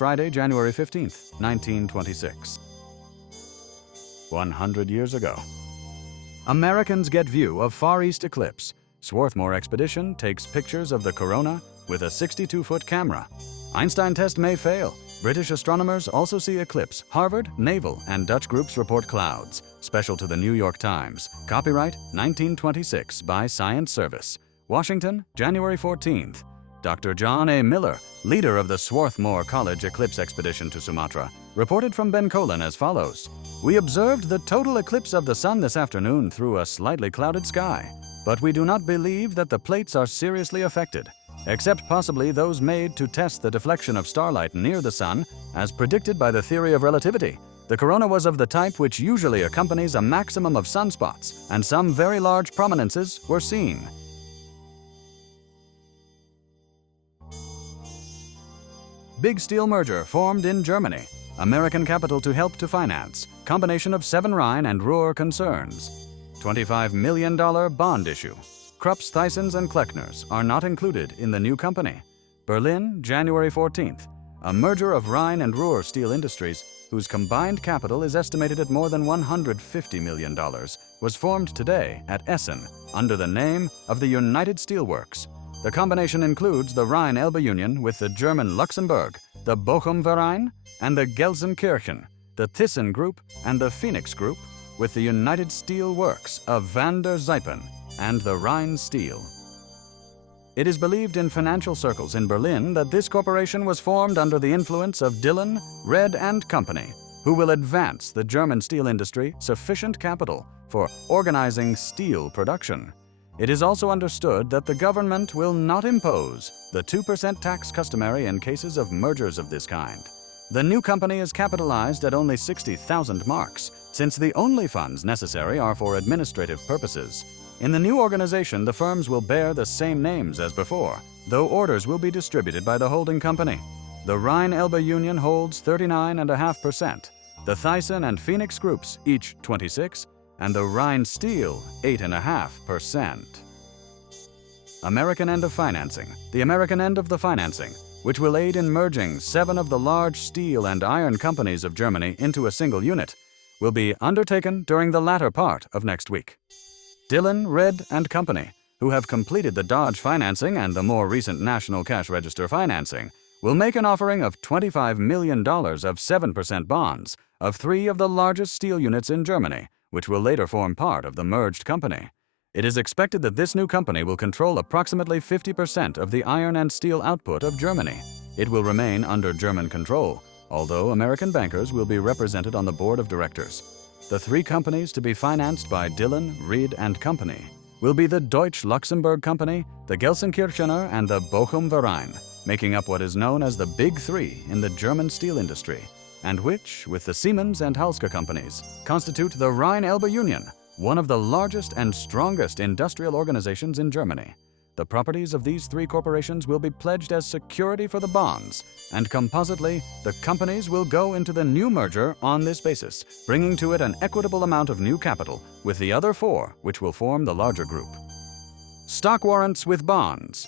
Friday, January 15th, 1926. 100 years ago. Americans get view of Far East eclipse. Swarthmore expedition takes pictures of the corona with a 62-foot camera. Einstein test may fail. British astronomers also see eclipse. Harvard, naval, and Dutch groups report clouds. Special to the New York Times. Copyright 1926 by Science Service. Washington, January 14th. Dr. John A. Miller, leader of the Swarthmore College eclipse expedition to Sumatra, reported from Bencolen as follows. We observed the total eclipse of the sun this afternoon through a slightly clouded sky, but we do not believe that the plates are seriously affected, except possibly those made to test the deflection of starlight near the sun, as predicted by the theory of relativity. The corona was of the type which usually accompanies a maximum of sunspots, and some very large prominences were seen. Big steel merger formed in Germany. American capital to help to finance. Combination of 7 Rhine and Ruhr concerns. $25 million bond issue. Krupps, Thyssen's, and Kleckner's are not included in the new company. Berlin, January 14th. A merger of Rhine and Ruhr steel industries, whose combined capital is estimated at more than $150 million, was formed today at Essen under the name of the United Steelworks. The combination includes the Rhine-Elbe Union with the German Luxembourg, the Bochum-Verein, and the Gelsenkirchen, the Thyssen Group and the Phoenix Group, with the United Steel Works of Van der Zijpen and the Rhine Steel. It is believed in financial circles in Berlin that this corporation was formed under the influence of Dillon, Red & Company, who will advance the German steel industry sufficient capital for organizing steel production. It is also understood that the government will not impose the 2% tax customary in cases of mergers of this kind. The new company is capitalized at only 60,000 marks, since the only funds necessary are for administrative purposes. In the new organization, the firms will bear the same names as before, though orders will be distributed by the holding company. The Rhine-Elbe Union holds 39.5%, the Thyssen and Phoenix Groups each 26%, and the Rhine Steel 8.5%. American end of financing. The American end of the financing, which will aid in merging 7 of the large steel and iron companies of Germany into a single unit, will be undertaken during the latter part of next week. Dillon, Red & Company, who have completed the Dodge financing and the more recent National Cash Register financing, will make an offering of $25 million of 7% bonds of 3 of the largest steel units in Germany, which will later form part of the merged company. It is expected that this new company will control approximately 50% of the iron and steel output of Germany. It will remain under German control, although American bankers will be represented on the board of directors. The 3 companies to be financed by Dillon, Reed & Company will be the Deutsch Luxembourg Company, the Gelsenkirchener, and the Bochum Verein, making up what is known as the Big Three in the German steel industry, and which, with the Siemens and Halske companies, constitute the Rhine-Elbe Union, one of the largest and strongest industrial organizations in Germany. The properties of these 3 corporations will be pledged as security for the bonds, and compositely, the companies will go into the new merger on this basis, bringing to it an equitable amount of new capital with the other 4, which will form the larger group. Stock warrants with bonds.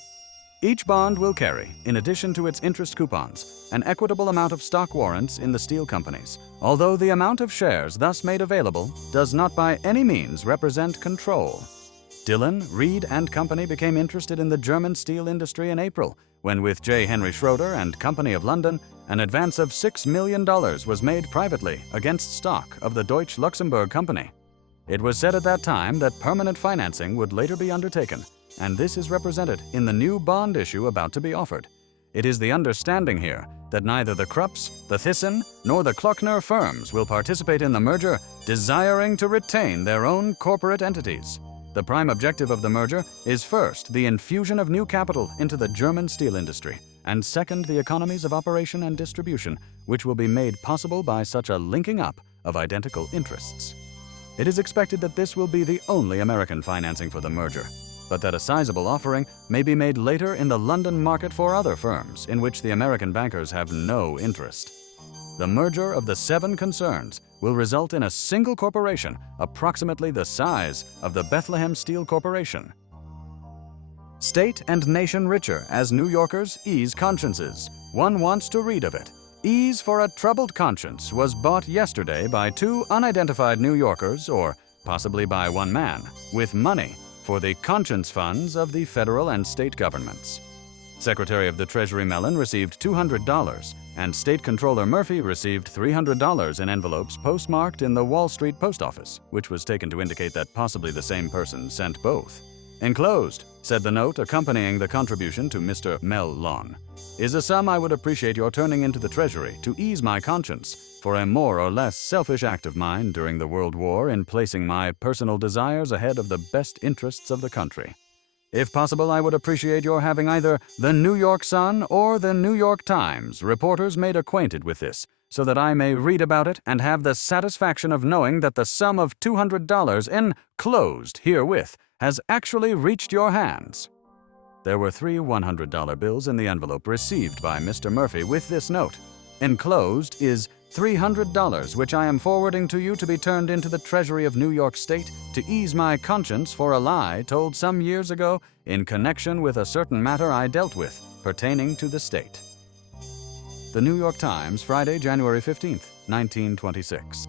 Each bond will carry, in addition to its interest coupons, an equitable amount of stock warrants in the steel companies, although the amount of shares thus made available does not by any means represent control. Dillon, Reed & Company became interested in the German steel industry in April, when with J. Henry Schroeder and Company of London, an advance of $6 million was made privately against stock of the Deutsch Luxembourg Company. It was said at that time that permanent financing would later be undertaken, and this is represented in the new bond issue about to be offered. It is the understanding here that neither the Krupps, the Thyssen, nor the Klockner firms will participate in the merger, desiring to retain their own corporate entities. The prime objective of the merger is first, the infusion of new capital into the German steel industry, and second, the economies of operation and distribution, which will be made possible by such a linking up of identical interests. It is expected that this will be the only American financing for the merger, but that a sizable offering may be made later in the London market for other firms in which the American bankers have no interest. The merger of the 7 concerns will result in a single corporation approximately the size of the Bethlehem Steel Corporation. State and nation richer as New Yorkers ease consciences. One wants to read of it. Ease for a troubled conscience was bought yesterday by two unidentified New Yorkers, or possibly by one man, with money for the conscience funds of the federal and state governments. Secretary of the Treasury Mellon received $200, and State Controller Murphy received $300 in envelopes postmarked in the Wall Street Post Office, which was taken to indicate that possibly the same person sent both. "Enclosed," said the note accompanying the contribution to Mr. Mellon, "is a sum I would appreciate your turning into the Treasury to ease my conscience for a more or less selfish act of mine during the World War in placing my personal desires ahead of the best interests of the country. If possible, I would appreciate your having either the New York Sun or the New York Times reporters made acquainted with this, so that I may read about it and have the satisfaction of knowing that the sum of $200 enclosed herewith has actually reached your hands." There were 3 $100 bills in the envelope received by Mr. Murphy with this note. Enclosed is $300, which I am forwarding to you to be turned into the Treasury of New York State to ease my conscience for a lie told some years ago in connection with a certain matter I dealt with pertaining to the state. The New York Times, Friday, January 15, 1926.